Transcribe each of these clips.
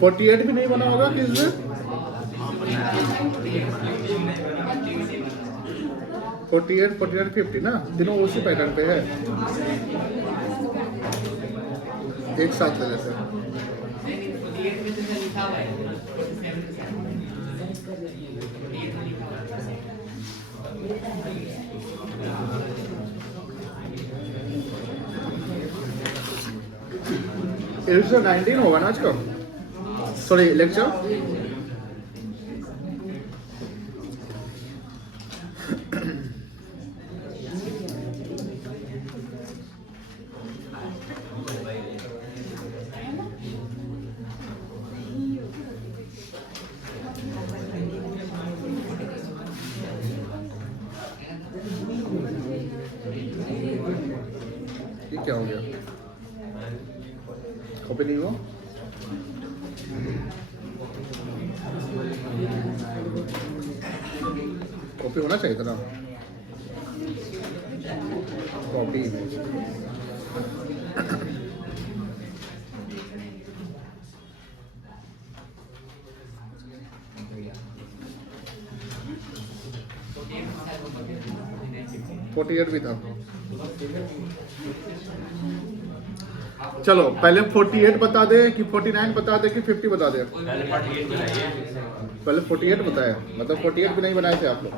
48 भी नहीं बना होगा किसमें? 48, 49, 50 ना, तीनों उसी पैटर्न पे है। एक साथ ले लेते हैं। एडिशन 19 होगा ना आज का, सॉरी लेक्चर। ये क्या हो गया? कॉपी नहीं हुआ? कॉपी होना चाहिए था ना, कॉपी। फोर्टी एट भी था। चलो पहले 48 बता दे कि 49 बता दे कि 50 बता दे। पहले 48 बताया, मतलब 48 भी नहीं बनाए थे आप लोग।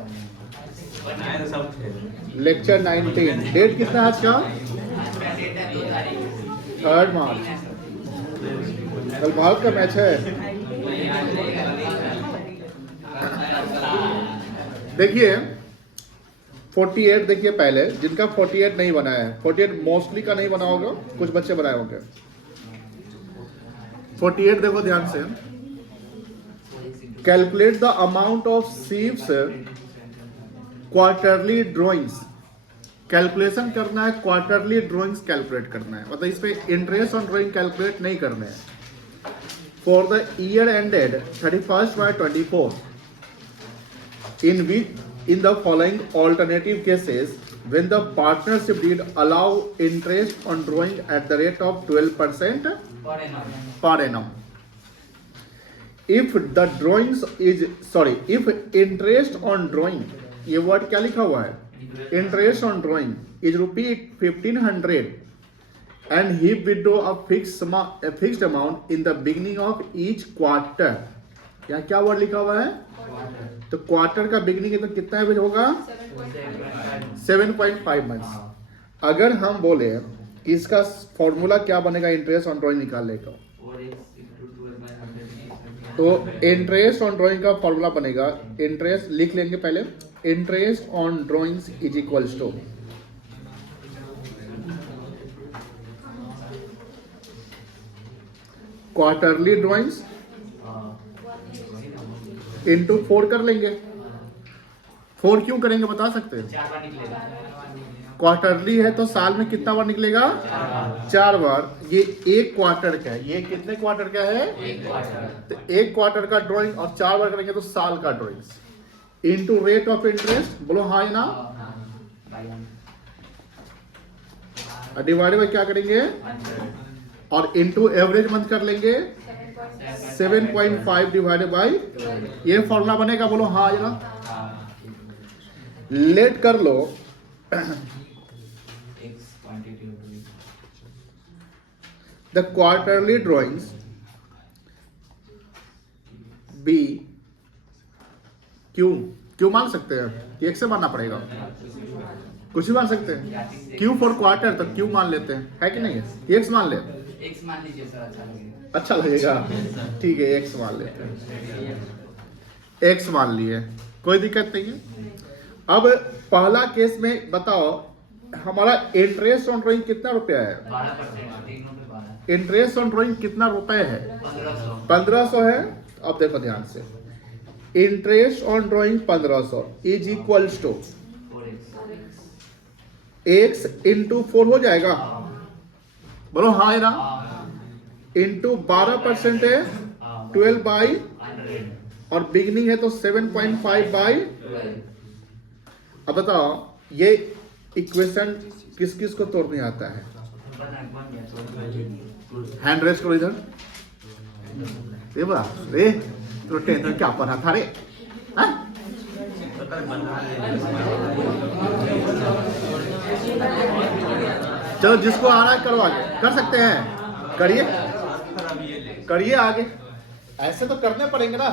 लेक्चर 19, डेट कितना आज का? 3 मार्च। कल भारत का मैच है। देखिए 48, देखिए पहले जिनका 48 नहीं बना है, 48 मोस्टली का नहीं बना होगा, कुछ बच्चे बनाए होंगे। 48 देखो ध्यान से, calculate the amount of sheeps quarterly drawings. Calculation करना है, क्वार्टरली ड्रॉइंग्स कैलकुलेट करना है, मतलब इस पे इंटरेस्ट ऑन ड्रॉइंग कैलकुलेट नहीं करने हैं। For the year ended 31 March 24, in which in the following alternative cases when the partnership did allow interest on drawing at the rate of 12% per annum. If the drawings is if interest on drawing, ये word क्या लिखा हुआ है? Interest on drawing is ₹1500 and he withdraw a fixed amount in the beginning of each quarter. यहाँ क्या word लिखा हुआ है? तो क्वार्टर का बिगनिंग है तो कितना एवरेज होगा? 7.5 मंथ्स। अगर हम बोले इसका फॉर्मूला क्या बनेगा इंटरेस्ट ऑन ड्रॉइंग निकालने का, तो इंटरेस्ट ऑन ड्रॉइंग का फॉर्मूला बनेगा, इंटरेस्ट लिख लेंगे पहले, interest on drawings is equals to quarterly drawings into 4 कर लेंगे। 4 क्यों करेंगे बता सकते हैं? क्वार्टरली है तो साल में कितना बार निकलेगा? 4 बार। ये एक क्वार्टर का है, ये कितने क्वार्टर का है? तो एक क्वार्टर का ड्राइंग और 4 बार करेंगे तो साल का drawing into rate of interest. बोलो हाँ या ना? डिवाइडेड बाय क्या करेंगे? और इंटू एवरेज मंथ कर लेंगे 7.5 डिवाइडेड बाय, ये फॉर्मूला बनेगा। बोलो हाँ या ना? लेट कर लो the quarterly drawings B Q मान सकते हैं, एक से मानना पड़ेगा, कुछ भी मान सकते हैं। क्यू फॉर क्वार्टर तो क्यू मान लेते हैं, है कि नहीं? एक्स मान ले, एक्स मान लीजिए सर, अच्छा लगेगा। ठीक है एक्स मान लेते हैं, एक्स मान लिए, कोई दिक्कत नहीं है। अब पहला केस में बताओ हमारा इंटरेस्ट ऑन ड्रॉइंग कितना रुपया है? 12%। इंटरेस्ट ऑन ड्रॉइंग कितना रुपए है? 1500 है। अब देखो ध्यान से, interest on drawing 1500 is equals to x into 4 हो जाएगा। बोलो हाँ है ना? इंटू 12% है 12 बाई, और बिगनिंग है तो 7.5 बाई। अब बताओ ये इक्वेशन किस किस को तोड़ने आता है? हैंड रेस करो इधर, ये बोला रे तो टेंशन क्या पढ़ा था रे हाँ? चलो जिसको आ रहा है करो आगे कर सकते हैं करिए करिए आगे ऐसे तो करने पड़ेंगे ना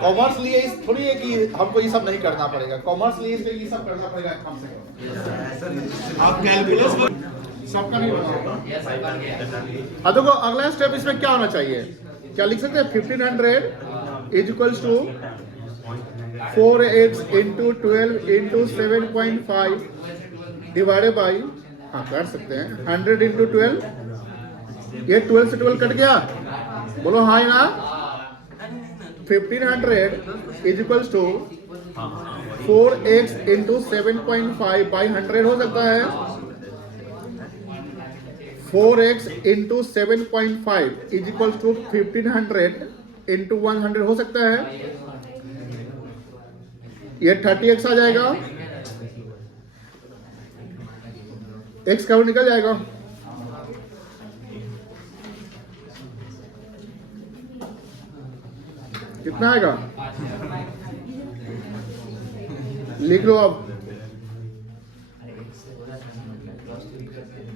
कॉमर्स लिए इस थोड़ी है कि हमको ये सब नहीं करना पड़ेगा कॉमर्स लिए इसलिए ये सब करना पड़ेगा कम से कम आप कैलकुलेट सबका नहीं बना अब देखो अगला स्टेप इसमें क्या होना चाहिए क्या लिख सकते हैं 1500 is equals to 4x into 12 into 7.5 divided by हाँ कर सकते हैं 100 into 12 ये 12 से 12 कट गया बोलो हाँ ना 1500 is equals to 4x into 7.5 बाई 100 हो सकता है 4x into 7.5 is equals to 1500 into 100 हो सकता है ये 30x आ जाएगा x का निकल जाएगा कितना आएगा लिख लो अब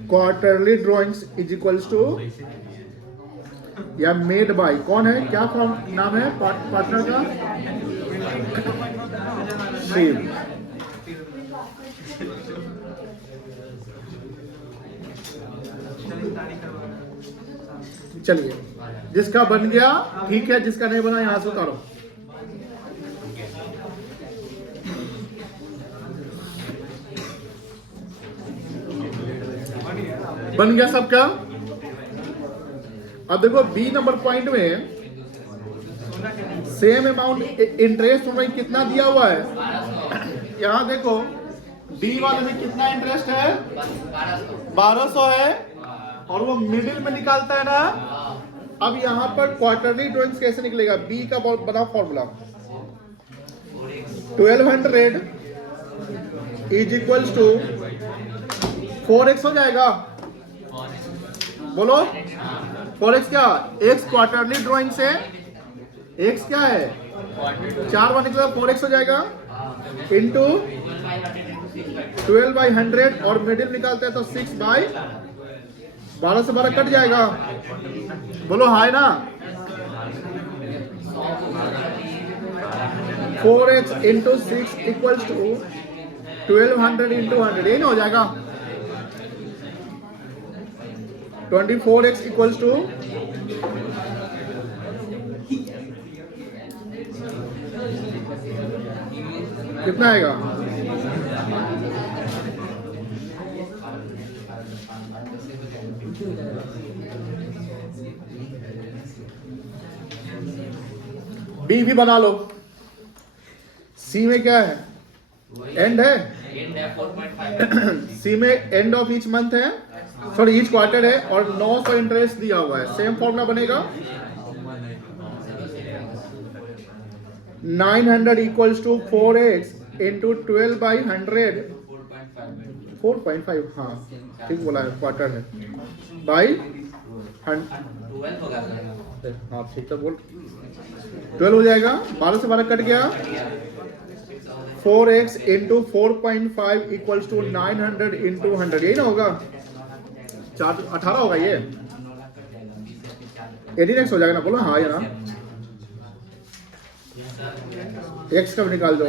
quarterly drawings is equals to या मेड बाय कौन है क्या फॉर्म नाम है पार्टनर का शिव चलिए जिसका बन गया ठीक है जिसका नहीं बना यहां से उतारो बन गया सबका अब देखो बी नंबर पॉइंट में सेम अमाउंट इंटरेस्ट में कितना दिया हुआ है यहां देखो डी वाले में कितना इंटरेस्ट है 1200 है और वो मिडिल में निकालता है ना अब यहां पर क्वार्टरली ड्राइंग्स कैसे निकलेगा बी का बहुत बड़ा formula 1200 is equals to 4x हो जाएगा बोलो 4x क्या x क्वार्टरली ड्राइंग से x क्या है 4 बार निकला 4x हो जाएगा इंटू 12/100 और मिडिल निकालते हैं तो 6/12 से 12 कट जाएगा बोलो हाय ना 4x into 6 equals to 1200 into 100 ये नहीं हो जाएगा 24x इक्वल्स टू कितना आएगा बी भी बना लो सी में क्या है एंड है सी में एंड ऑफ ईच मंथ है सॉरी ईच क्वार्टर है और 900 इंटरेस्ट दिया हुआ है सेम फॉर्मूला बनेगा 900 इक्वल्स टू 4x इंटू 12/100 4.5 हाँ ठीक बोला है क्वार्टर है बाई हाँ ठीक तो बोल 12 हो जाएगा 12 से 12 कट गया 4x into 4.5 equals to 900 into 100 यही ना होगा 18 होगा ये 18x हो जाएगा ना बोलो हाँ या ना x कब निकाल दो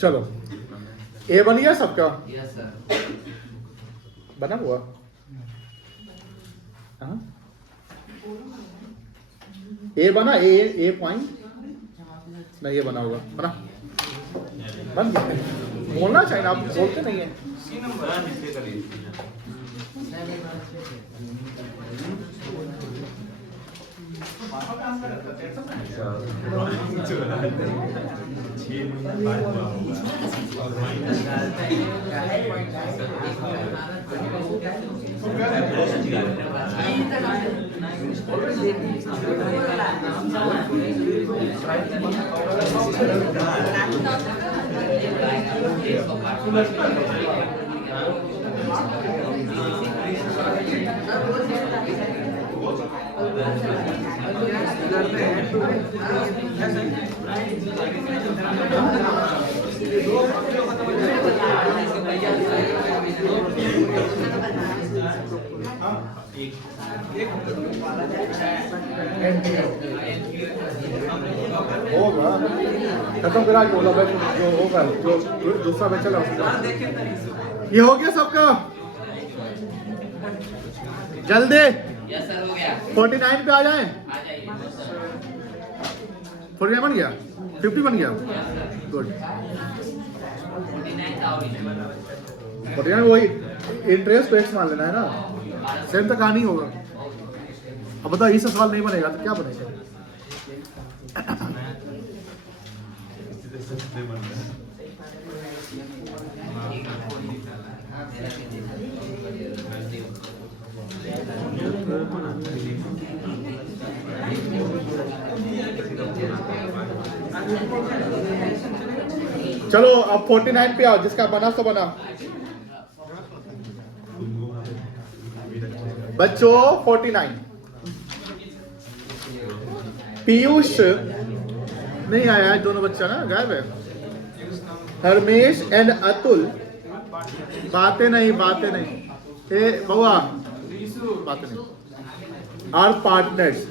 चलो ए बन गया सबका यस सर बना हुआ हाँ? ए बना ए पॉइंट नहीं ये बना होगा बना बन गया बोलना चाहिए आप बोलते नहीं है होगा खत्म करा के बोला भाई जो होगा जो दूसरा बैच चला उसका ये हो गया सबका जल्दी यस सर हो गया 49 पे आ जाए आ जाइए 49 बन गया 50 बन गया गुड 49 वही इंटरेस्ट पे एक्स मान लेना है ना सेम तो कहानी होगा अब बताओ इससे सवाल नहीं बनेगा तो क्या बनेगा चलो अब 49 पे आओ जिसका बना तो बना बच्चों 49 पीयूष नहीं आया है दोनों बच्चा ना गायब है हरमेश एंड अतुल बातें नहीं ए बउआ बातें नहीं are partners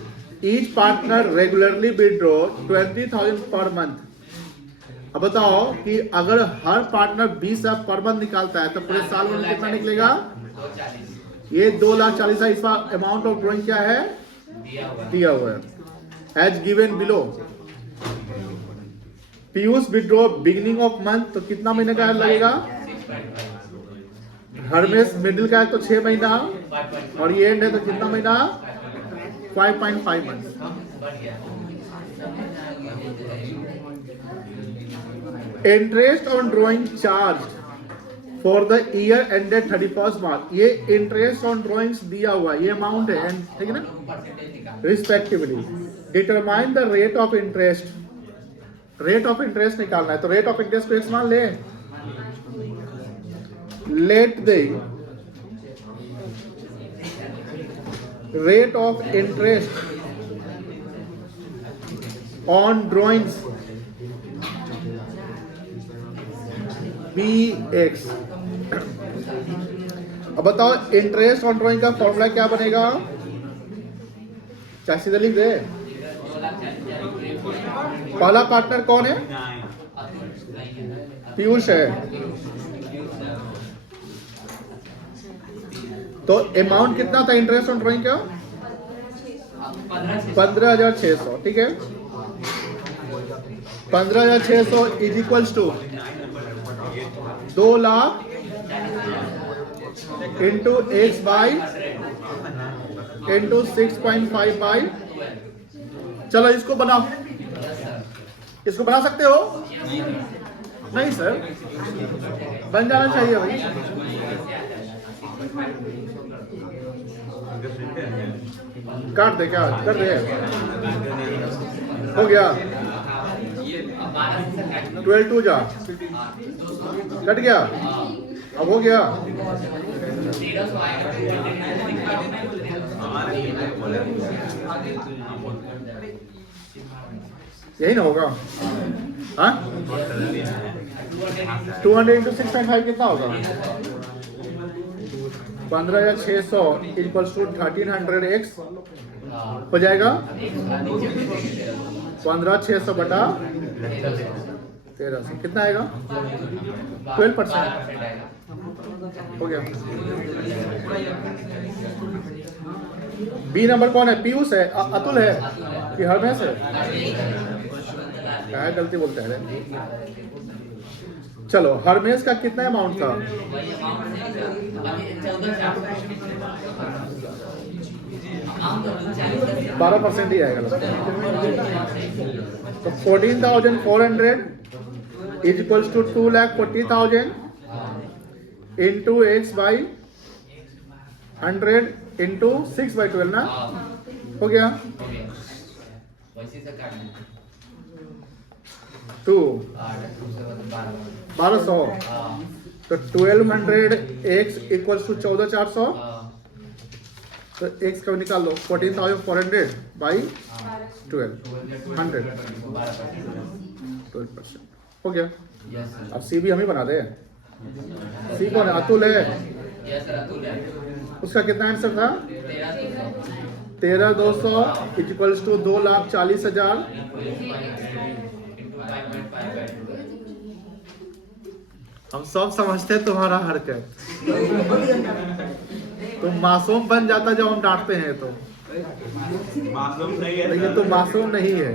each partner regularly withdraw 20,000 per month अब बताओ कि अगर हर पार्टनर 20,000 पर मंथ निकालता है तो पूरे साल में कितना निकलेगा ये 2,40,000 इसका अमाउंट ऑफ ड्रॉइंग क्या है दिया हुआ है as given below Piyush withdraw beginning of month तो कितना महीने का लगेगा हरमेश मिडिल का है तो 6 महीना और ये एंड है तो कितना महीना 5.5 month interest on drawing charge for the year ended 31st मार्च ये इंटरेस्ट ऑन ड्रॉइंग्स दिया हुआ ये अमाउंट है ठीक है ना respectively determine the rate of interest निकालना है तो रेट ऑफ इंटरेस्ट को एक मान ले let the rate of interest on drawings BX अब बताओ इंटरेस्ट ऑन ड्रॉइंग का फॉर्मूला क्या बनेगा क्या सीधा लिख दे पहला पार्टनर कौन है पीयूष है तो अमाउंट कितना था इंटरेस्ट ऑन ड्रॉइंग का 15,600 ठीक है 15,600 is equals to 2 lakh into x by into 6.5 by चलो इसको बनाओ इसको बना सकते हो नहीं सर बन जाना चाहिए भाई काट दे क्या कर दे हो गया 12 जा कट गया अब हो गया यही ना होगा हाँ 200 इंटू 6.5 कितना होगा 15,600 इक्वल्स टू 1300x हो जाएगा 15,600 बटा 1300 कितना आएगा 12% हो गया बी नंबर कौन है पीयूष है अतुल है कि हरमेश है क्या है गलती बोलते हैं चलो हरमेश का कितना अमाउंट था 12% ही आएगा तो 14,400 is equals to 2,40,000 into x by 100 into 6/12 ना हो गया हो गया वैसे से काट दीजिए 2 2 से 12 1200 हाँ तो 1200 x इक्वल्स टू 14400 तो x का निकाल लो 14400 बाई 12 हो गया। यस सर अब सी भी हम ही बना दे। सी कौन है? अतुल है। यस सर अतुल है उसका कितना आंसर था? 13200 13200 इक्वल्स टू 2,40,000। हम सब समझते हैं तुम्हारा हरकत। तुम मासूम बन जाता जब हम डांटते हैं तो, मासूम नहीं है लेकिन तुम मासूम नहीं है।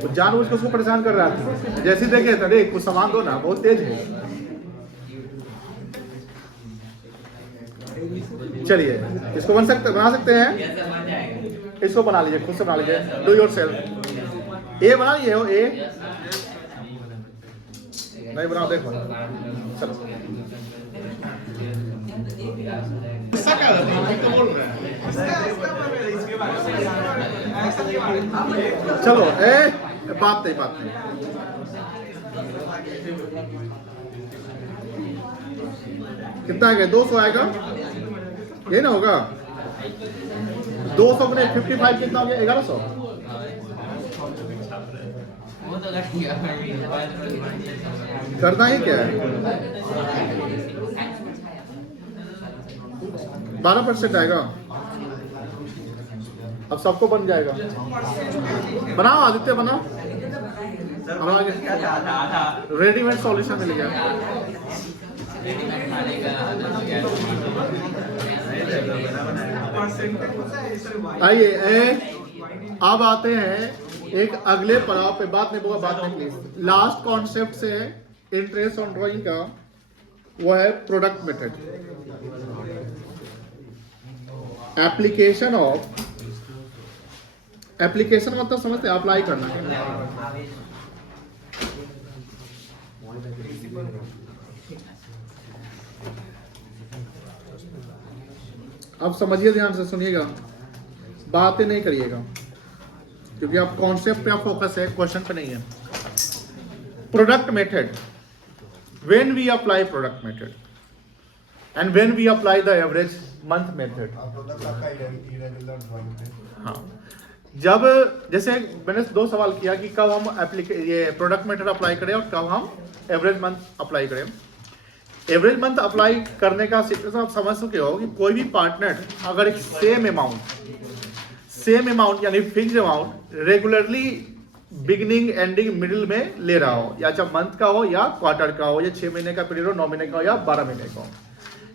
वो जानबूझ के उसको परेशान कर रहा था। जैसे देखे अरे कुछ सामान दो ना, बहुत तेज है। चलिए इसको बना सकते हैं। यस सर बन जाएगा इसको बना लीजिए, खुद से बना लीजिए। Do your self. ए बना लिए हो? ए यस सर नहीं बनाओ, देखो चलो। गुस्सा क्या कर रहे हो? तो बोल रहे हैं। चलो बात नहीं कितना आएगा? 200 आएगा, ये ना होगा। 200 में 55 कितना हो गया? 1100। वो तो घटिया करना ही क्या है? 12% आएगा। अब सबको बन जाएगा। बनाओ आदित्य, बनाओ। रेडीमेड सॉल्यूशन मिल गया। रेडीमेड खाने का आइए अब आते हैं एक अगले पड़ाव पे। बात नहीं प्लीज। लास्ट कॉन्सेप्ट से इंटरेस्ट ऑन ड्राइंग का वो है प्रोडक्ट मेथड। एप्लीकेशन मतलब समझते हैं, अप्लाई करना है। अब समझिए, ध्यान से सुनिएगा, बातें नहीं करिएगा, क्योंकि आप कॉन्सेप्ट पे आप फोकस है, क्वेश्चन पे नहीं है। Product method, when we apply product method and when we apply the average month method. हाँ, जब जैसे मैंने 2 सवाल किया कि कब हम ये प्रोडक्ट मेथड अप्लाई करें और कब हम एवरेज मंथ अप्लाई करें। एवरेज मंथ अप्लाई करने का सिचुएशन आप समझ चुके हो कि कोई भी पार्टनर अगर एक सेम अमाउंट यानी fixed amount regularly beginning ending middle में ले रहा हो, या चाहे मंथ का हो या क्वार्टर का हो, या 6 महीने का पीरियड हो, 9 महीने का हो या 12 महीने का हो।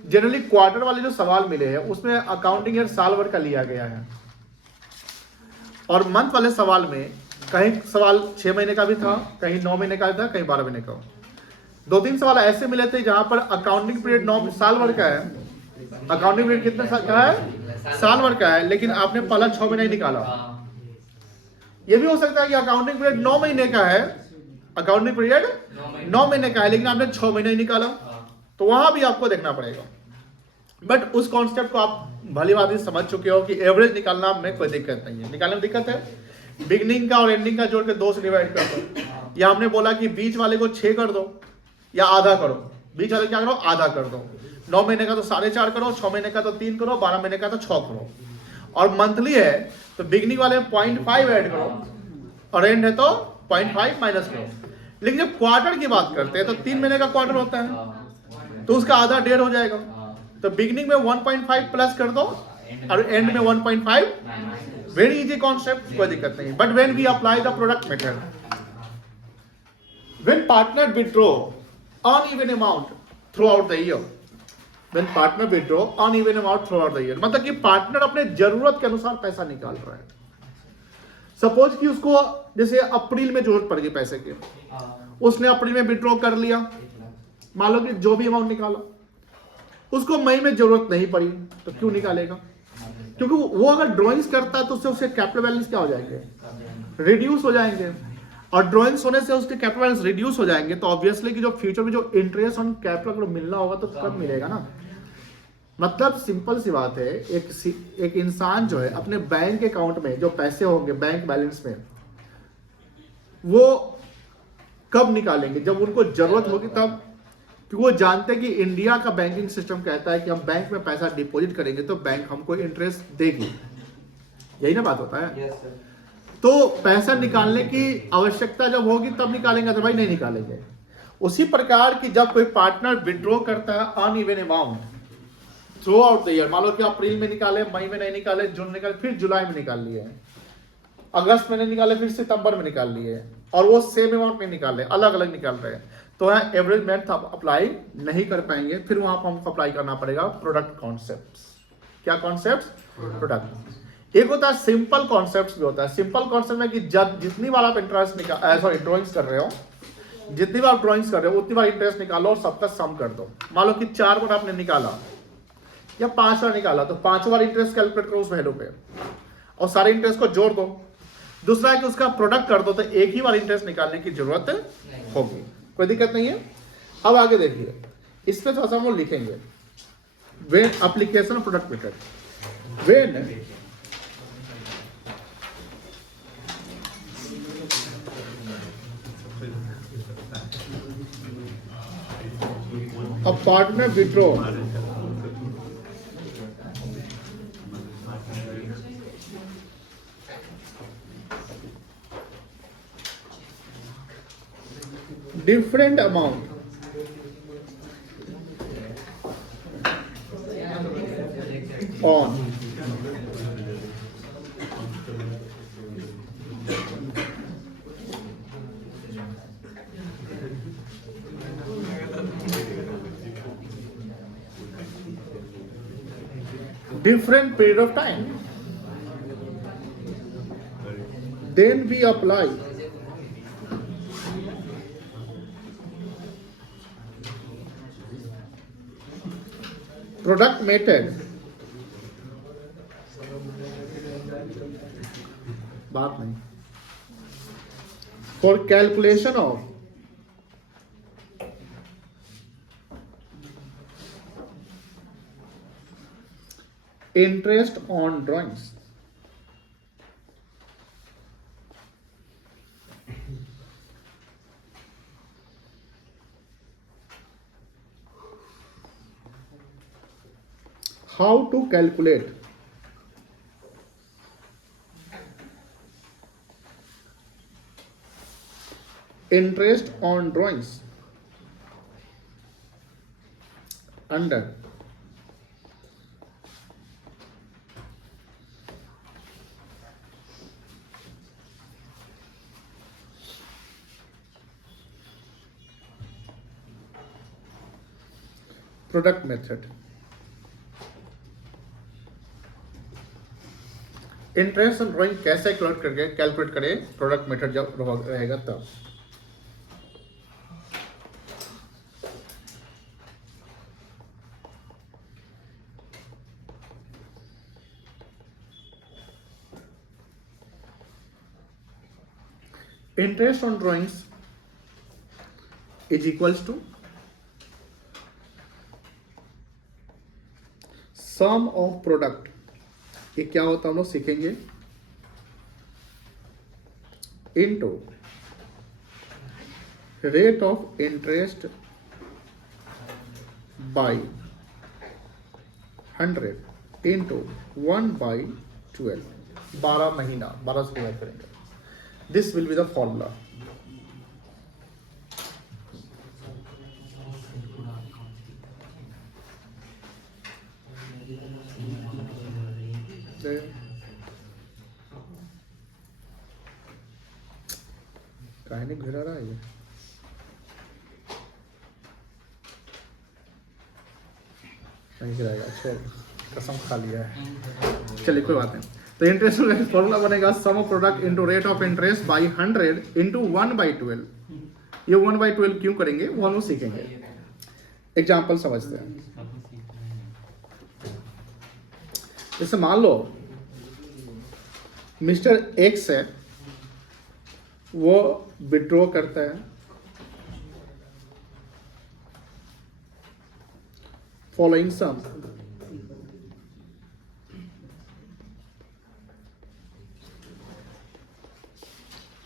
जनरली क्वार्टर वाले जो सवाल मिले हैं उसमें अकाउंटिंग ईयर साल भर का लिया गया है, और मंथ वाले सवाल में कहीं सवाल 6 महीने का भी था, कहीं 9 महीने का भी था, कहीं 12 महीने का। 2-3 सवाल ऐसे मिले थे जहां पर अकाउंटिंग पीरियड 9 साल भर का है। अकाउंटिंग पीरियड कितने साल का है? साल भर का है, लेकिन आपने पहला 6 महीना ही निकाला। ये भी हो सकता है कि अकाउंटिंग पीरियड 9 महीने का है, अकाउंटिंग पीरियड 9 महीने का है, लेकिन आपने 6 महीने ही निकाला, तो वहां भी आपको देखना पड़ेगा। बट उस कॉन्सेप्ट को आप भली बात समझ चुके हो कि एवरेज निकालना में कोई दिक्कत नहीं है। निकालने में दिक्कत है, बिगनिंग का और एंडिंग का जोड़ के 2 से डिवाइड कर दो, या हमने बोला कि बीच वाले को 6 कर दो या आधा करो। बीच वाले क्या करो? आधा कर दो। 9 महीने का तो 4.5 करो, 6 महीने का तो 3 करो, 12 महीने का तो 6 करो। और मंथली है तो बिगनिंग वाले 0.5 ऐड करो और एंड है तो 0.5 माइनस करो। लेकिन जब क्वार्टर की बात करते हैं तो 3 महीने का क्वार्टर होता है, तो उसका आधा 1.5 हो जाएगा। तो बिगनिंग में 1.5 प्लस कर दो और एंड में 1.5। वेरी इजी कॉन्सेप्ट, कोई दिक्कत नहीं। But when we apply the product method, when partner withdraw uneven amount throughout the year, मतलब कि पार्टनर अपने जरूरत के अनुसार पैसा निकाल रहा है। सपोज कि उसको जैसे अप्रैल में जरूरत पड़ गई पैसे की, उसने अप्रैल में विड्रॉ कर लिया, मान लो कि जो भी अमाउंट निकाला, उसको मई में जरूरत नहीं पड़ी, तो क्यों निकालेगा? क्योंकि वो अगर ड्रॉइंग्स करता है तो उससे कैपिटल बैलेंस क्या हो जाएंगे? रिड्यूस हो जाएंगे, और ड्रॉइंग्स होने से उसके कैपिटल बैलेंस रिड्यूस हो जाएंगे, तो ऑब्वियसली कि जो फ्यूचर में जो इंटरेस्ट ऑन कैपिटल अगर मिलना होगा तो कब मिलेगा ना। मतलब सिंपल सी बात है, एक इंसान जो है अपने बैंक अकाउंट में जो पैसे होंगे बैंक बैलेंस में, वो कब निकालेंगे? जब उनको जरूरत होगी तब। क्योंकि वो जानते हैं कि इंडिया का बैंकिंग सिस्टम कहता है कि हम बैंक में पैसा डिपॉजिट करेंगे तो बैंक हमको इंटरेस्ट देगी, यही ना बात होता है। Yes sir. तो पैसा निकालने की आवश्यकता जब होगी तब निकालेंगे, अदरवाइज नहीं निकालेंगे। उसी प्रकार की जब कोई पार्टनर विड्रॉ करता है uneven amount through out the year, मान लो कि अप्रैल में निकाले, मई में नहीं निकाले, जून में निकाले, फिर जुलाई में निकाल लिए, अगस्त में नहीं निकाले, फिर सितंबर में निकाल लिए, और वो सेम अमाउंट नहीं निकाल रहे, अलग अलग निकाल रहे हैं, तो यहाँ एवरेज मैथ आप अप्लाई नहीं कर पाएंगे। फिर वहां पर हमको अप्लाई करना पड़ेगा प्रोडक्ट कॉन्सेप्ट्स। क्या कॉन्सेप्ट्स? प्रोडक्ट। एक होता है सिंपल कॉन्सेप्ट्स भी होता है। सिंपल कॉन्सेप्ट में कि जब जितनी बार आप इंटरेस्ट निकाल ड्रॉइंग्स कर रहे हो, जितनी बार ड्रॉइंग्स कर रहे हो उतनी बार इंटरेस्ट निकालो और सबका सम कर दो। मान लो कि 4 बार आपने निकाला या 5 बार निकाला, तो 5 बार इंटरेस्ट कैलकुलेट करो उस वैल्यू पे और सारे इंटरेस्ट को जोड़ दो। दूसरा है कि उसका प्रोडक्ट कर दो, तो एक ही बार इंटरेस्ट निकालने की जरूरत होगी, कोई दिक्कत नहीं है। अब आगे देखिए, इस पे थोड़ा सा हम लोग लिखेंगे when application of product method, when a partner withdraw different amount on different period of time, then we apply product method, बात नहीं, for calculation of interest on drawings. How to calculate interest on drawings under product method. Interest on drawing कैसे calculate करें product method जब रहेगा तब। Interest on drawings is equals to sum of product. ये क्या होता है हम लोग सीखेंगे, into rate of interest by 100 into 1/12, 12 महीना, 12 से डिवाइड करेंगे। This will be the formula. काहे नहीं घिरा रहा है ये? नहीं गिराएगा, छोड़, कसम खा लिया है। चलिए कोई बात नहीं। तो इंटरेस्ट फॉर्मूला बनेगा sum of product into rate of interest by 100 into 1/12। ये 1/12 क्यों करेंगे वो हम लोग सीखेंगे। एग्जाम्पल समझते हैं। जैसे मान लो मिस्टर एक्स है, वो विड्रॉ करता है following sum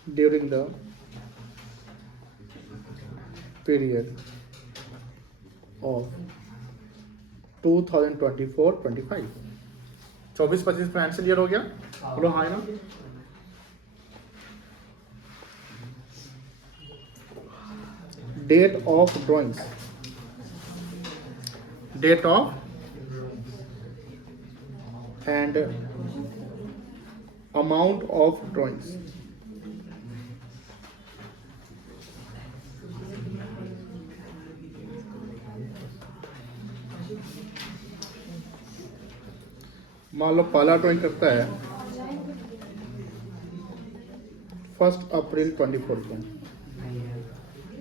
during the period of 2024-25 24-25 financial year हो गया बोलो हाँ ना date of drawings date of and amount of drawings. मान लो पहला ड्राइंग करता है 1 अप्रैल 24 को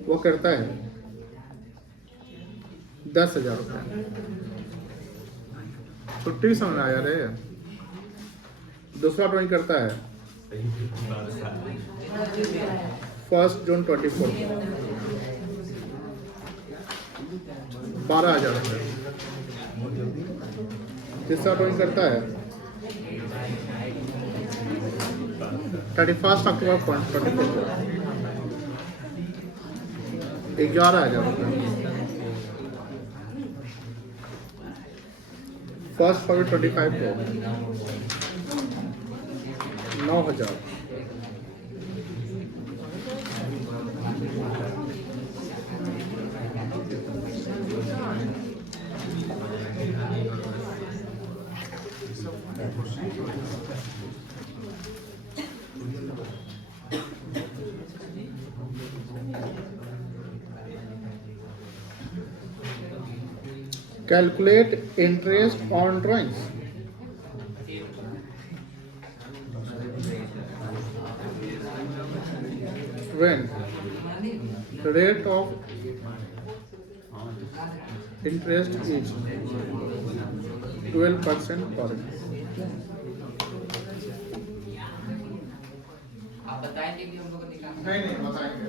वो करता है 10,000 रुपये छुट्टी समझ आया रे दूसरा ड्राइंग करता है 1 जून 24 को 12,000 रुपये तीसरा ड्राइंग करता है 31 अक्टूबर 24 को 11,000 रुपये 1 फरवरी 25 को 9,000 Calculate interest on drawings. When the rate of interest is 12% per annum. आप बताएंगे कि हम लोग को निकालना नहीं बताएंगे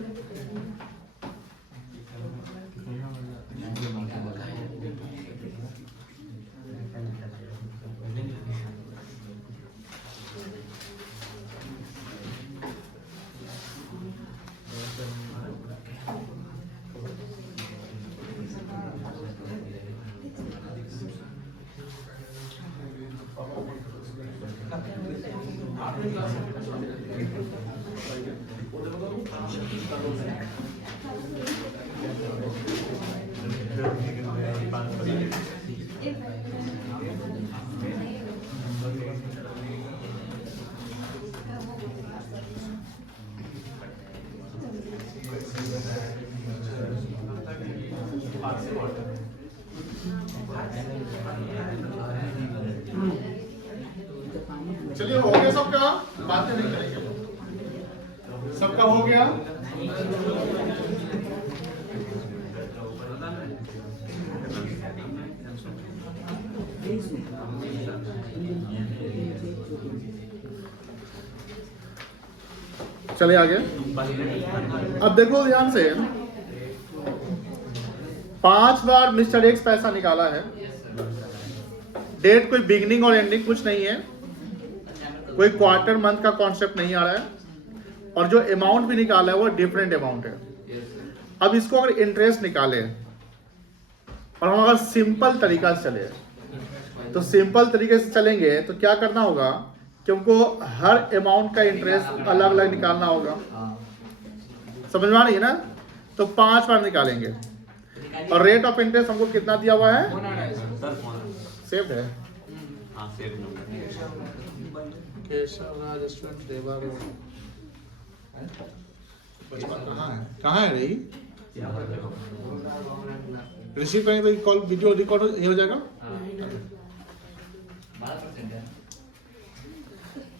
चलिए हो गया सबका बातें नहीं करेंगे सबका हो गया चलिए आगे अब देखो ध्यान से 5 बार मिस्टर एक्स पैसा निकाला है डेट कोई बिगनिंग और एंडिंग कुछ नहीं है कोई क्वार्टर मंथ का कॉन्सेप्ट नहीं आ रहा है और जो अमाउंट भी निकाला है वो डिफरेंट अमाउंट है अब इसको अगर इंटरेस्ट निकाले और हम अगर सिंपल तरीका से चले तो सिंपल तरीके से चलेंगे तो क्या करना होगा कि हमको हर अमाउंट का इंटरेस्ट अलग अलग निकालना होगा समझ में आ रही है ना तो 5 बार निकालेंगे और रेट ऑफ इंटरेस्ट हमको कितना दिया हुआ है सेव्ड है कहाँ है रही रिसीव करेंगे तो कॉल वीडियो रिकॉर्ड ये हो जाएगा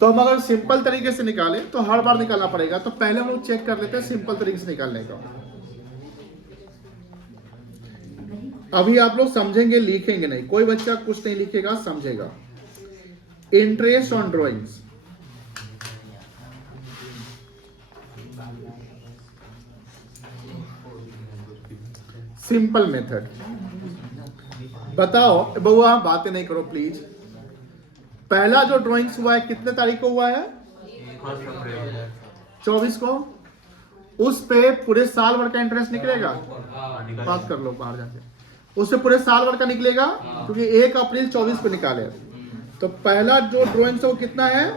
तो हम अगर सिंपल तरीके से निकालें तो हर बार निकालना पड़ेगा तो पहले हम लोग चेक कर लेते हैं सिंपल तरीके से निकालने का अभी आप लोग समझेंगे लिखेंगे नहीं कोई बच्चा कुछ नहीं लिखेगा समझेगा interest on drawings simple method बताओ बउआ बातें नहीं करो प्लीज पहला जो ड्राइंग्स हुआ है कितने तारीख को हुआ है 24 को, उस पे पूरे साल भर का इंटरेस्ट निकलेगा। हाँ, बात कर लो बाहर जाके, उससे पूरे साल भर का निकलेगा, क्योंकि 1 अप्रैल 24 को निकाले। तो पहला जो ड्राइंग है वो कितना है,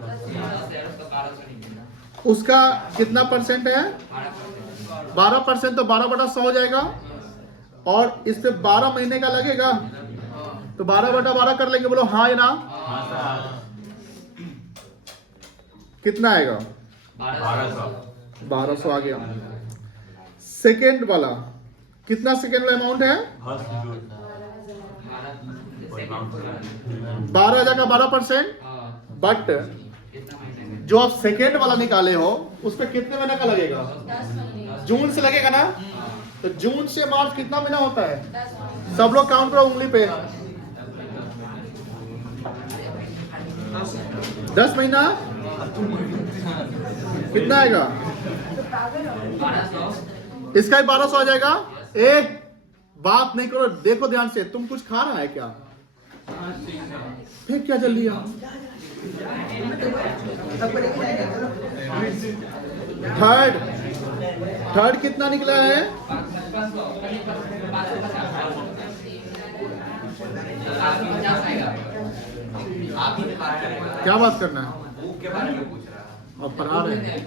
1200 निकलेगा। उसका कितना परसेंट है, 12%। तो 12/100 हो जाएगा, और इस पे 12 महीने का लगेगा, तो 12/12 कर लेंगे। बोलो हाँ या ना। कितना आएगा, 1200 आ गया। सेकेंड वाला कितना, सेकेंड वाला अमाउंट है 12,000 का 12%। बट जो आप सेकेंड वाला निकाले हो उस पे कितने महीने का लगेगा, जून से लगेगा ना। तो जून से मार्च कितना महीना होता है, सब लोग काउंट करो उंगली पे, 10 महीना कितना आएगा, 1200। इसका ही 1200 आ जाएगा। एक बात नहीं करो, देखो ध्यान से, तुम कुछ खा रहा है क्या, फिर क्या जल्दी आ। थर्ड कितना निकला है, 50 आएगा। आप ही बात करें, क्या बात करना है, बुक के बारे में पूछ रहा। और पढ़ा रहे हैं।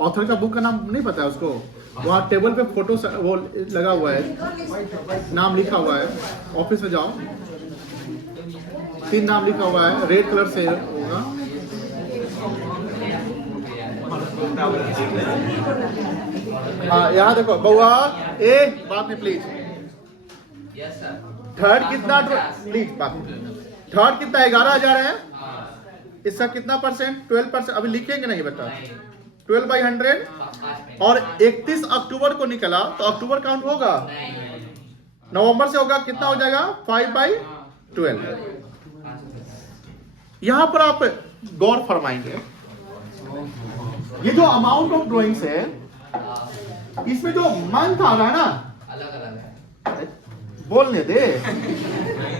ऑथर का बुक का नाम नहीं पता है उसको, वहाँ टेबल पे फोटो वो लगा हुआ है, नाम लिखा हुआ है। ऑफिस में जाओ, 3 नाम लिखा हुआ है, रेड कलर से होगा। हाँ यहाँ देखो बउआ, बात नहीं प्लीज। Yes sir. थर्ड कितना, प्लीज बात, थर्ड कितना 11,000 है, इसका कितना परसेंट, 12%। अभी लिखेंगे नहीं बेटा, 12/100। और 31 अक्टूबर को निकला, तो अक्टूबर काउंट होगा, नवंबर से होगा, कितना हो जाएगा 5/12। यहां पर आप गौर फरमाएंगे, ये जो अमाउंट ऑफ ड्राइंग्स है, इसमें जो मंथ आ रहा है ना, अलग अलग है। बोलने दे,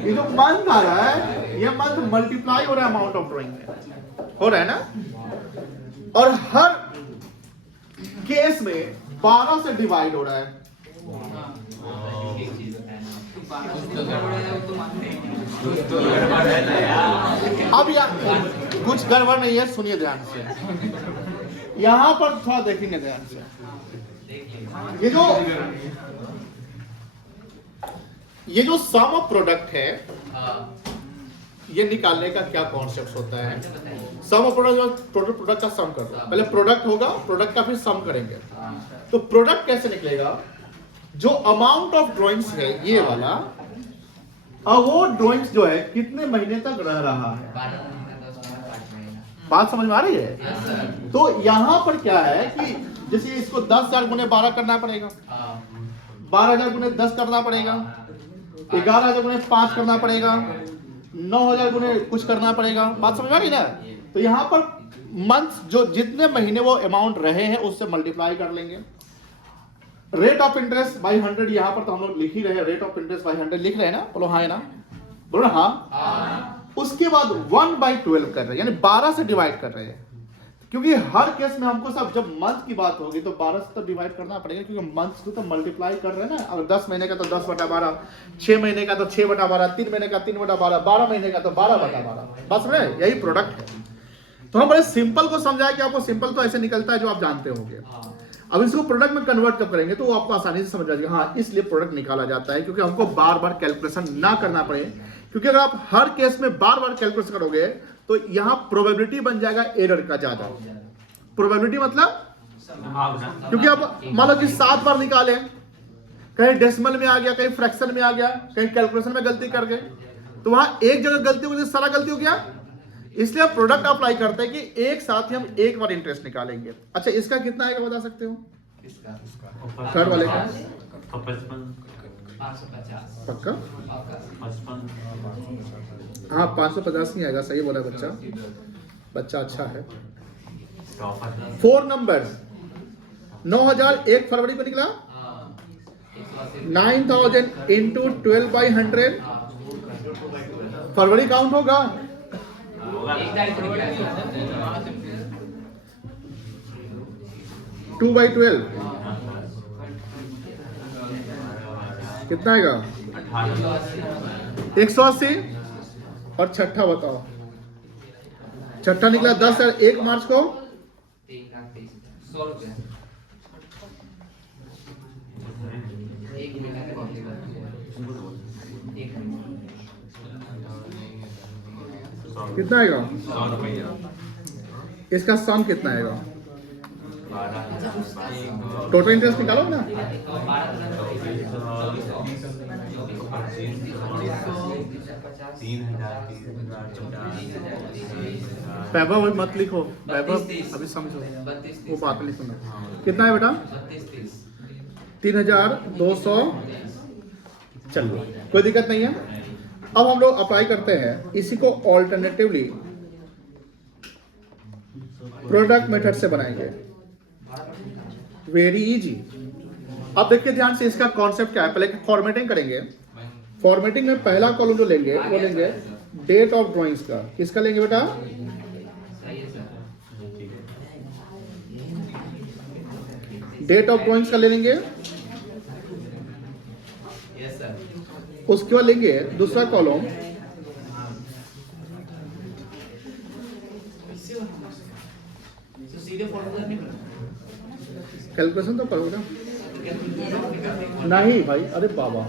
ये जो मंथ आ रहा है, ये मंथ मल्टीप्लाई हो रहा है अमाउंट ऑफ ड्राइंग में, हो रहा है ना। और हर केस में 12 से डिवाइड हो रहा है। अब कुछ गड़बड़ नहीं है, सुनिए ध्यान से, यहां पर थोड़ा देखेंगे ध्यान से। ये जो सम ऑफ प्रोडक्ट है, ये निकालने का क्या कॉन्सेप्ट होता है। सम ऑफ प्रोडक्ट, टोटल प्रोडक्ट का सम कर दो, पहले प्रोडक्ट होगा, प्रोडक्ट का फिर सम करेंगे। तो प्रोडक्ट कैसे निकलेगा, जो अमाउंट ऑफ ड्राइंग्स है ये वाला, और वो ड्राइंग्स जो है कितने महीने तक रह रहा है। बात समझ में आ रही है। तो यहां पर क्या है कि जैसे इसको 10,000 गुने 12 करना पड़ेगा, 12,000 गुने 10 करना पड़ेगा, 11,000 गुने 5 करना पड़ेगा, 9,000 गुने कुछ करना पड़ेगा। बात समझ में आ रही ना। तो यहाँ पर मंथ जो जितने महीने वो अमाउंट रहे हैं उससे मल्टीप्लाई कर लेंगे। रेट ऑफ इंटरेस्ट बाई 100, यहाँ पर तो हम लोग लिख ही रहे हैं, रेट ऑफ इंटरेस्ट बाई 100 लिख रहे हैं ना, बोलो हाँ है ना, बोलो ना हाँ। उसके बाद 1/12 कर रहे हैं, यानी 12 से डिवाइड कर रहे हैं, क्योंकि हर केस में हमको सब जब मंथ की बात होगी तो 12 से तो डिवाइड करना पड़ेगा, क्योंकि मंथ को तो मल्टीप्लाई कर रहे हैं ना। अगर 10 महीने का तो 10/12, 6 महीने का तो 6/12, 3 महीने का 3/12, 12 महीने का तो 12/12। बस में यही प्रोडक्ट है। तो हम बड़े सिंपल को समझाए कि आपको सिंपल तो ऐसे निकलता है जो आप जानते होंगे। अब इसको प्रोडक्ट में कन्वर्ट कब करेंगे तो वो आपको आसानी से समझ आ जाएगा। हाँ, इसलिए प्रोडक्ट निकाला जाता है, क्योंकि हमको बार बार कैलकुलेशन ना करना पड़े। क्योंकि अगर आप हर केस में बार बार कैलकुलेशन करोगे तो यहाँ प्रोबेबिलिटी बन जाएगा एरर का ज्यादा। प्रोबेबिलिटी मतलब, क्योंकि आप मान लो कि 7 बार निकाले, कहीं डेसिमल में आ गया, कहीं फ्रैक्शन में आ गया, कहीं कैलकुलेशन में गलती कर गए, तो वहां एक जगह गलती हो गई, सारा गलती हो गया। इसलिए आप प्रोडक्ट अप्लाई करते हैं कि एक साथ ही हम एक बार इंटरेस्ट निकालेंगे। अच्छा, इसका कितना आएगा बता सकते हो? थर्ड वाले का 550 पक्का? हाँ, 550 नहीं आएगा, सही बोला बच्चा, बच्चा अच्छा है। 4 नंबर 9,000 1 फरवरी को निकला, 9,000 इंटू 12/100 फरवरी काउंट होगा। 2/12 कितना आएगा? 180। और छठा बताओ, छठा निकला 10 और 1 मार्च को 100 रुपया। एक महीना का कॉपी कर। एक महीना। कितना आएगा? 100 रुपया। इसका सम कितना आएगा? टोटल इंटरेस्ट निकालो ना। 3,000 वैभव मत लिखो, वैभव अभी समझो, वो बात नहीं सुनो। कितना है बेटा? 3,200। चलो कोई दिक्कत नहीं है। अब हम लोग अप्लाई करते हैं इसी को ऑल्टरनेटिवली प्रोडक्ट मेथड से बनाएंगे। Very easy. अब देखिए ध्यान से, इसका कॉन्सेप्ट क्या है। पहले फॉर्मेटिंग करेंगे। फॉर्मेटिंग में पहला कॉलम जो लेंगे वो लेंगे डेट ऑफ ड्राइंग्स का। किसका लेंगे बेटा? सही है सर। डेट ऑफ ड्राइंग्स का ले लेंगे। Yes sir. उसके बाद लेंगे दूसरा कॉलम तो सीधे फॉर्मूला नहीं बना। कैलकुलेशन तो करोगे ना? नहीं भाई, अरे बाबा,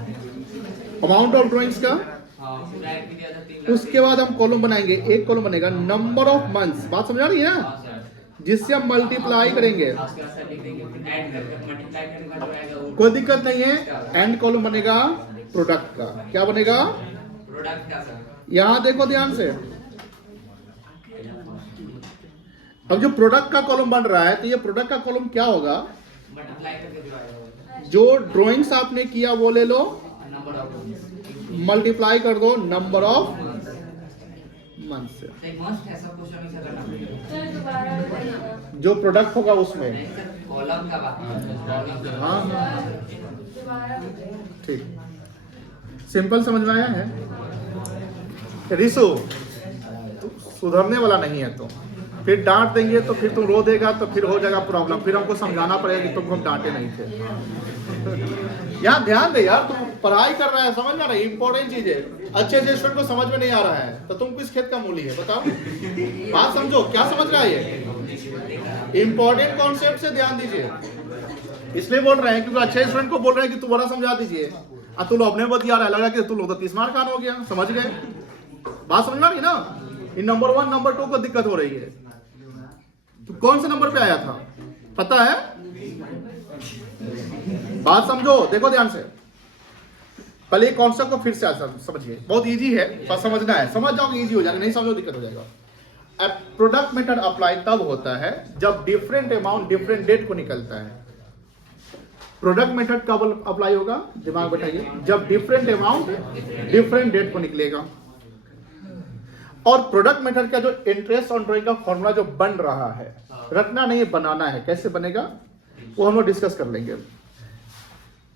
अमाउंट ऑफ ड्राइंग्स का। हाँ, ब्रैकेट भी दिया था 3 लाख। उसके बाद हम कॉलम बनाएंगे। एक कॉलम बनेगा नंबर ऑफ मंथ्स। बात समझ आ रही है ना? हाँ सर। जिससे हम मल्टीप्लाई करेंगे। उसके बाद सर लिख देंगे, फिर ऐड करके मल्टीप्लाई करने के बाद जो आएगा वो कोई दिक्कत नहीं है। एंड कॉलम बनेगा प्रोडक्ट का। क्या बनेगा? प्रोडक्ट का सर। यहां देखो ध्यान से। अब जो प्रोडक्ट का कॉलम बन रहा है, तो ये प्रोडक्ट का कॉलम क्या होगा? मल्टीप्लाई करके जो आएगा वो जो ड्राइंग्स आपने किया वो ले लो, नंबर ऑफ मल्टीप्लाई कर दो नंबर ऑफ मंथ से। एक मस्ट ऐसा क्वेश्चन नहीं सर करना पड़ेगा। जो प्रोडक्ट होगा उसमें। नहीं सर, कॉलम का बात कॉलम का। हाँ ठीक, सिंपल समझ में आया है? रिसु, तू सुधरने वाला नहीं है तो फिर डांट देंगे तो फिर तुम रो देगा तो फिर हो जाएगा प्रॉब्लम। फिर हमको समझाना पड़ेगा कि तुमको हम डांटे नहीं थे। यहाँ ध्यान दे यार, तुम पढ़ाई कर रहा है, समझ ना रही, इंपॉर्टेंट चीज है। अच्छे से स्टूडेंट को समझ में नहीं आ रहा है तो तुम किस खेत का मूली है बताओ? बात समझो, क्या समझ रहा है ये? इंपॉर्टेंट कॉन्सेप्ट से ध्यान दीजिए। इसलिए बोल रहे हैं क्योंकि अच्छे स्टूडेंट को बोल रहे हैं कि तू बड़ा समझा दीजिए। अब तू अपने बतिया रहा है, लगा कि तू लोग तो 30 मार्क खान हो गया। समझ गए? बात समझ रही ना? इन नंबर 1 नंबर 2 को दिक्कत हो रही है। तो कौन से नंबर पे आया था पता है? बात समझो, देखो ध्यान से। पहले कॉन्सेप्ट को फिर से समझिए, बहुत इजी है, बस समझना है। समझ जाओगे इजी हो जाएगा, नहीं समझो दिक्कत हो जाएगा। प्रोडक्ट मेथड अप्लाई तब होता है जब डिफरेंट अमाउंट डिफरेंट डेट को निकलता है। प्रोडक्ट मेथड कब अप्लाई होगा? दिमाग बैठाइए, जब डिफरेंट अमाउंट डिफरेंट डेट को निकलेगा। और प्रोडक्ट मेथड का जो इंटरेस्ट ऑन ड्राइंग का फॉर्मूला जो बन रहा है, रखना नहीं है, बनाना है। कैसे बनेगा वो हम लोग डिस्कस कर लेंगे।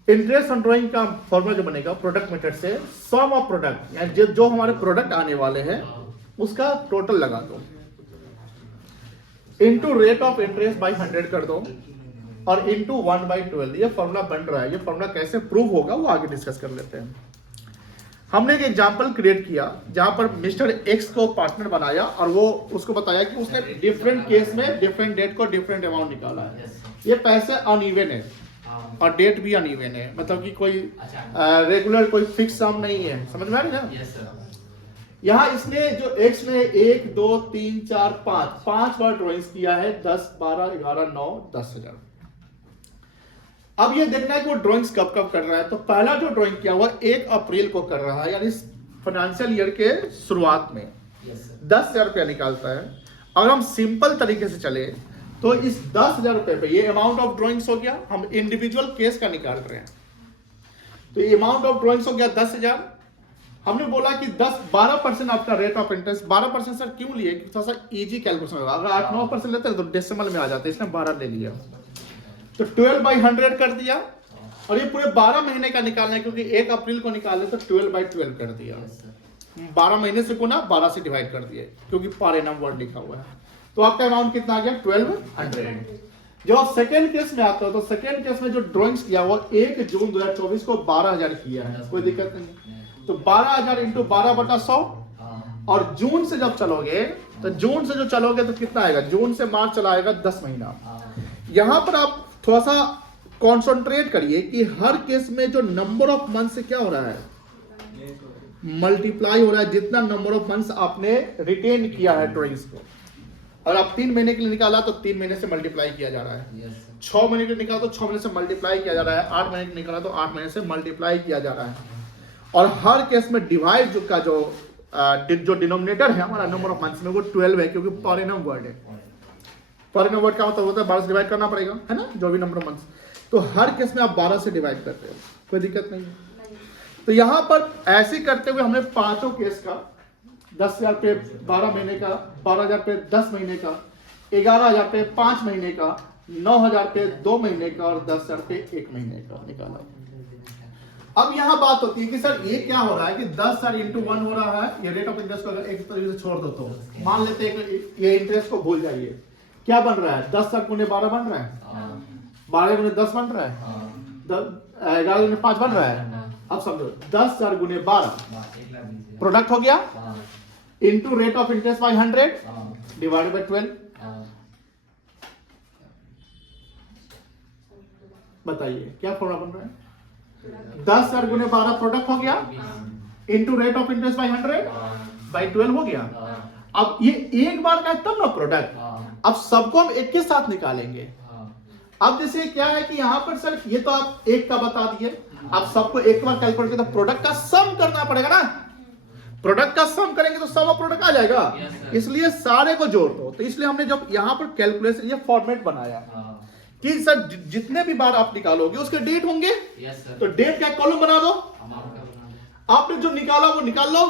इंटरेस्ट ऑन ड्राइंग का फॉर्मूला जो बनेगा प्रोडक्ट मेथड से, सम ऑफ प्रोडक्ट यानी जो हमारे प्रोडक्ट आने वाले हैं उसका टोटल लगा दो, into rate of interest by 100 कर दो, और इनटू 1/12। ये फॉर्मूला बन रहा है। ये फॉर्मूला कैसे प्रूव होगा वो आगे डिस्कस कर लेते हैं। हमने एक एग्जांपल क्रिएट किया जहां पर मिस्टर एक्स को पार्टनर बनाया और वो उसको बताया कि उसने डिफरेंट केस में डिफरेंट डेट को डिफरेंट अमाउंट निकाला है। ये पैसे अनइवन है और डेट भी अनइवन है, मतलब कि कोई रेगुलर कोई फिक्स सम नहीं है। समझ में आ रही है ना? Yes sir. यहाँ इसने जो एक्स ने 1 2 3 4 5 बार ड्रॉइंग्स किया है, 10 12 11 9 10,000। अब ये देखना है कि वो ड्राइंग्स कब कब कर रहा है। तो पहला जो ड्राइंग किया हुआ 1 अप्रैल को कर रहा है, यानी फाइनेंशियल ईयर के शुरुआत में 10,000 रुपया निकालता है। अगर हम सिंपल तरीके से चले तो इस 10,000 रुपए पे ये अमाउंट ऑफ ड्राइंग्स हो गया। हम इंडिविजुअल केस का निकाल रहे हैं तो ये अमाउंट ऑफ ड्राइंग्स हो गया 10,000। हमने बोला कि 12% आपका रेट ऑफ इंटरेस्ट। 12% सर क्यों लिए? थोड़ा सा इजी कैलकुलेशन होगा। अगर 8-9% लेते हैं तो डेसिमल में आ जाते हैं, इसलिए 12 ले लिया। तो 12/100 कर दिया, और ये पूरे 12 महीने का निकालना है क्योंकि 1 अप्रैल को निकाले तो 12/12 कर दिया। 12 महीने से गुना 12 से डिवाइड कर दिए क्योंकि पर एनम वर्ड लिखा हुआ है। तो आपका अमाउंट कितना आ गया? 1200। जब आप सेकेंड केस में आते हो तो सेकेंड केस में जो ड्रॉइंग्स किया वो 1 जून 2024 को 12,000 किया है, कोई दिक्कत नहीं। तो 12,000 इंटू 12/100 और जून से जब चलोगे तो जून से जो चलोगे तो कितना आएगा, जून से मार्च चला आएगा 10 महीना। यहां पर आप थोड़ा सा कॉन्सेंट्रेट करिए कि हर केस में जो नंबर ऑफ मंथ से क्या हो रहा है, मल्टीप्लाई हो रहा है, जितना नंबर ऑफ मंथ्स आपने रिटेन किया है ड्रॉइंग्स को। और आप 3 महीने के लिए निकाला तो 3 महीने से मल्टीप्लाई किया जा रहा है, 6 महीने के लिए निकाला तो 6 महीने से मल्टीप्लाई किया जा रहा है, 8 महीने के लिए निकाला तो 8 महीने से मल्टीप्लाई किया जा रहा है। और हर केस में डिवाइड जो का जो डिनोमिनेटर है हमारा नंबर ऑफ मंथ्स में वो 12 है, क्योंकि पर एनम वर्ड है। पर एनम वर्ड का मतलब होता है 12 से डिवाइड करना पड़ेगा, है ना, जो भी नंबर ऑफ मंथ्स। तो हर केस में आप 12 से डिवाइड करते हो, कोई दिक्कत नहीं है। तो यहां पर ऐसे करते हुए हमने पांचों केस का 10,000 पे 12 महीने का, 12,000 पे 10 महीने का, 11,000 पे 5 महीने का, 9,000 पे 2 महीने का और 10,000 पे 1 महीने का निकाला। अब यहां बात होती है कि सर ये क्या हो रहा है कि 10,000 इंटू 1 हो रहा है, ये रेट ऑफ इंटरेस्ट को अगर एक तरीके से छोड़ दो तो मान लेते हैं कि ये इंटरेस्ट को भूल जाइए, क्या बन रहा है, 10,000 गुने 12 बन रहा है, 12 गुने 10 बन रहा है, 11 गुने 5 बन रहा है। अब समझो 10,000 गुने 12 प्रोडक्ट हो गया into rate of interest by 100 divided by 12। बताइए क्या फॉर्मूला बन रहा है, 10,000 गुने 12 प्रोडक्ट हो गया into rate of interest by 100 by 12 हो गया। अब ये एक बार का है तब ना प्रोडक्ट, अब सबको हम एक के साथ निकालेंगे। अब जैसे क्या है कि यहाँ पर सर ये तो आप एक का बता दिए, आप सबको एक बार कैलकुलेट किया तो प्रोडक्ट का सम करना पड़ेगा ना, प्रोडक्ट का सम करेंगे तो सम ऑफ प्रोडक्ट आ जाएगा, इसलिए सारे को जोड़ दो। तो इसलिए हमने जब यहाँ पर कैलकुलेशन ये फॉर्मेट बनाया कि सर जितने भी बार आप निकालोगे उसके डेट होंगे, तो डेट का कॉलम बना दो, आपने जो निकाला वो निकाल लो,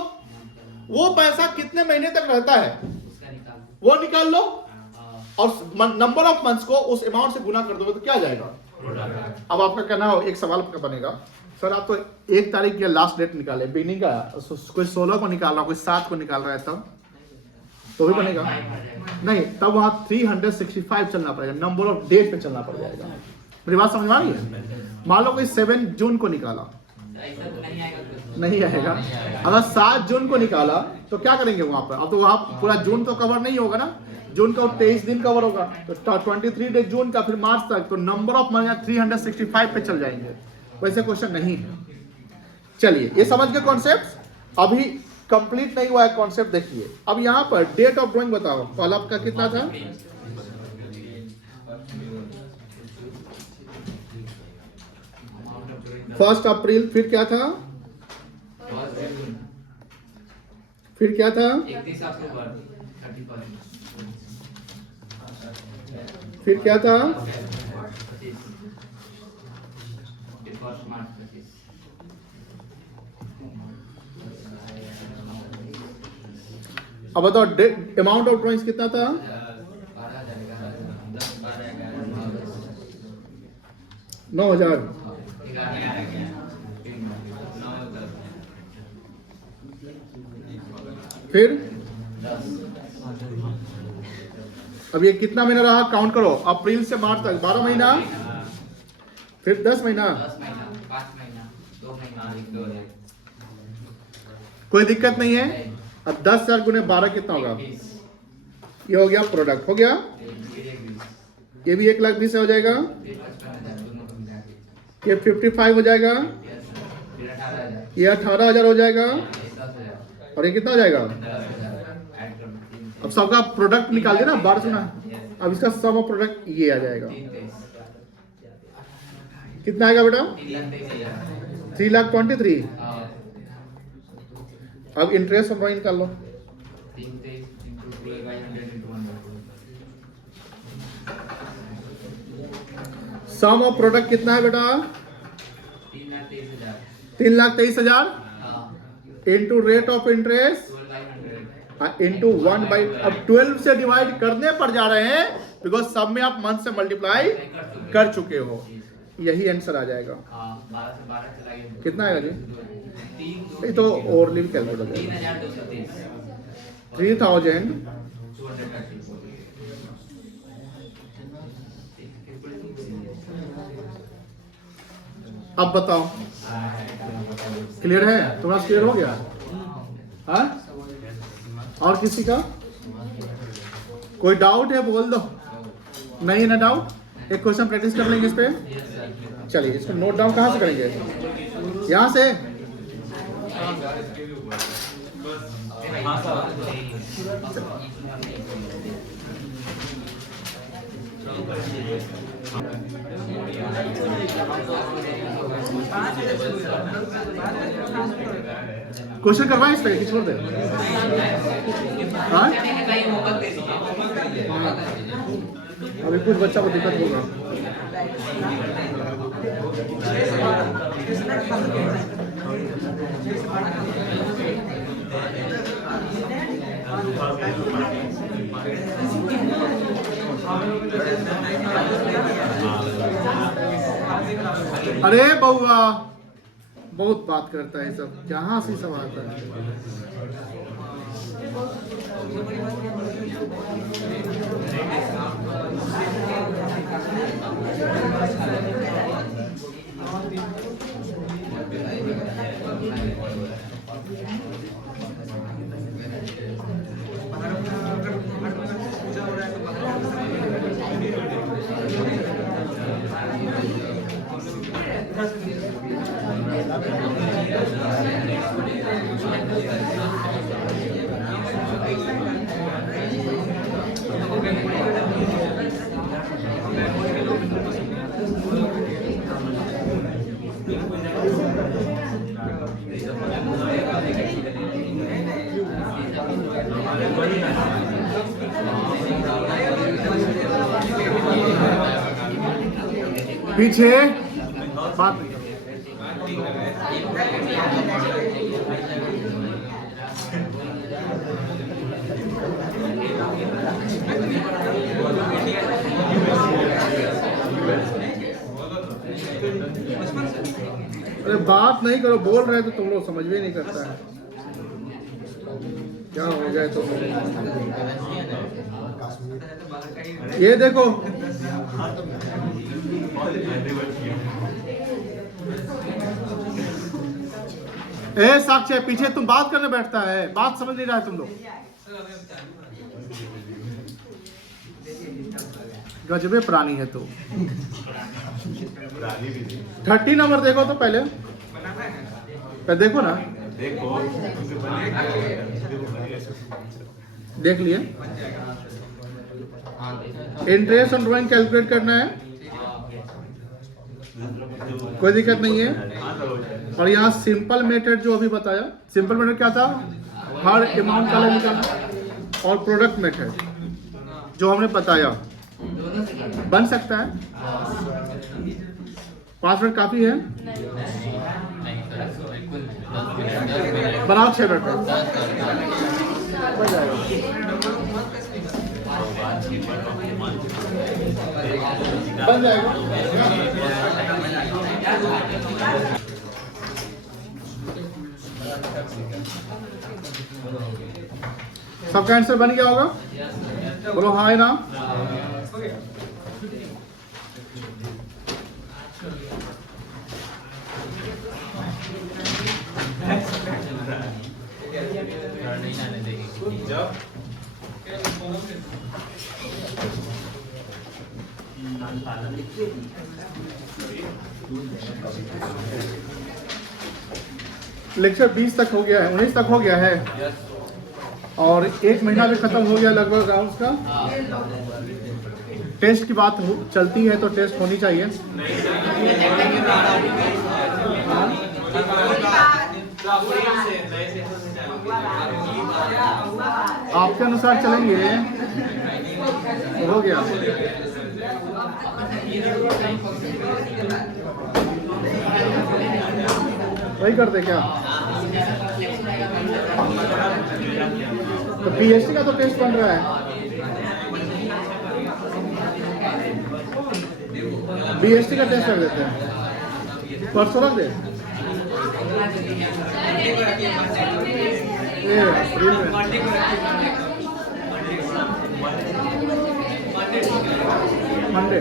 वो पैसा कितने महीने तक रहता है वो निकाल लो, और नंबर ऑफ मंथ्स को उस अमाउंट से गुना कर दोगे तो क्या आ जाएगा। अब आपका कहना हो एक सवाल बनेगा, सर आप तो 1 तारीख या लास्ट डेट निकाले बिगनिंग का, कोई 16 को निकाल रहा, कोई 7 को निकाल रहा है, तब तो भी बनेगा नहीं, तब वहां 365 चलना पड़ेगा, नंबर ऑफ डेट पे चलना पड़ जाएगा। मेरी बात समझ में आ रही है। मान लो कोई 7 जून को निकाला, नहीं आएगा। अगर 7 जून को निकाला तो क्या करेंगे वहां पर, अब तो वहां पूरा जून तो कवर नहीं होगा ना, जून का 23 दिन कवर होगा, तो 23 डे जून का, फिर मार्च तक, तो नंबर ऑफ मंथ 365 पे चल जाएंगे। वैसे क्वेश्चन नहीं है। चलिए ये समझ गए कॉन्सेप्ट, अभी कंप्लीट नहीं हुआ है कॉन्सेप्ट। देखिए अब यहाँ पर डेट ऑफ ड्रॉइंग बताओ, कॉल आपका कितना था, फर्स्ट अप्रैल, फिर क्या था, फिर क्या था, 31 अक्टूबर, 31 फिर क्या था, 25 मार्च 25। अब बताओ अमाउंट ऑफ ड्रॉइंग्स कितना था, 9,000। फिर अब ये कितना महीना रहा, काउंट करो, अप्रैल से मार्च तक 12 महीना, फिर 10 महीना, 10 महीना, 5 महीना, 2 महीना, कोई दिक्कत नहीं है। अब 10,000 गुने 12 कितना होगा, 20, ये हो गया प्रोडक्ट, हो गया, ये भी 1,20,000 हो जाएगा, ये 55 हो जाएगा, ये 18,000 हो जाएगा, और ये कितना हो जाएगा। अब सबका प्रोडक्ट निकाल दिया ना 12 से ना, अब इसका सम ऑफ प्रोडक्ट ये आ जाएगा, कितना आएगा बेटा, 3,23,000। अब इंटरेस्ट ऑफ ड्रॉइंग निकाल लो, सम ऑफ प्रोडक्ट कितना है बेटा, 3,23,000 into rate of interest into 1/, अब 12 से डिवाइड करने पर जा रहे हैं बिकॉज सब में आप मंथ से मल्टीप्लाई कर चुके हो, यही आंसर आ जाएगा। 12 से 12 चला गया, कितना आएगा जी, 3 ये तो ओवरली कैलकुलेट हो जाएगा, 3,230, 3,000 230, अब बताओ, क्लियर है? तुम्हारा क्लियर हो गया? हाँ, और किसी का कोई डाउट है बोल दो। नहीं है ना डाउट? एक क्वेश्चन प्रैक्टिस कर लेंगे इस पे। चलिए इसको नोट डाउन कहाँ से करेंगे? यहाँ से। क्वेश्चन करवाएं इस पे कि छोड़ दे? हाँ, अभी कुछ बच्चा को दिक्कत होगा। अरे बउआ, बहुत बात करता है सब, कहाँ से सब आता है? पीछे बात नहीं करो। अरे बात नहीं करो, बोल रहे तो तुम लोग समझ भी नहीं करता है। क्या हो गया तो ये देखो, ए साक्षी पीछे तुम बात करने बैठता है, बात समझ नहीं रहा है तुम लोग। गजबे प्राणी है तो। 30 नंबर देखो तो पहले देखो ना, देख लिए। इंटरेस्ट ऑन ड्राइंग कैलकुलेट करना है, कोई दिक्कत नहीं है। और यहाँ सिंपल मेथड जो अभी बताया, सिंपल मेथड क्या था? हर अमाउंट का निकालना। और प्रोडक्ट मेथड जो हमने बताया, बन सकता है। 5 मिनट काफी है? बनाओ 6 मिनट में बन जाएगा। बन जाएगा। सबका आंसर बन गया होगा? बोलो हाय ना। लेक्चर 20 तक हो गया है, 19 तक हो गया है, और 1 महीना भी खत्म हो गया लगभग राउंड का। टेस्ट की बात चलती है तो टेस्ट होनी चाहिए। आपके अनुसार चलेंगे तो हो गया। वही करते क्या? तो पीएचडी का तो टेस्ट बन रहा है, बीएसटी का टेस्ट कर देते हैं। परसों रख दे। मंडे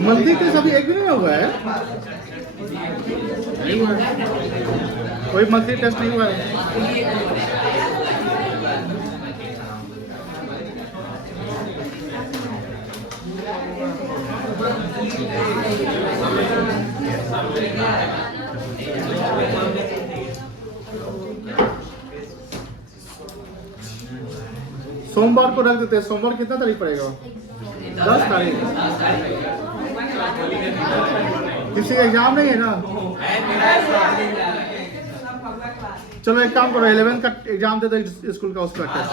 मंथली टेस्ट अभी एक भी नहीं हुआ है, नहीं हुआ है, कोई मंथली टेस्ट नहीं हुआ है। सोमवार को रख देते हैं। सोमवार कितना तारीख पड़ेगा? 10 तारीख। किसी का एग्जाम नहीं है ना? चलो एक काम करो, 11 का एग्जाम दे दो स्कूल का, उसका टेस्ट।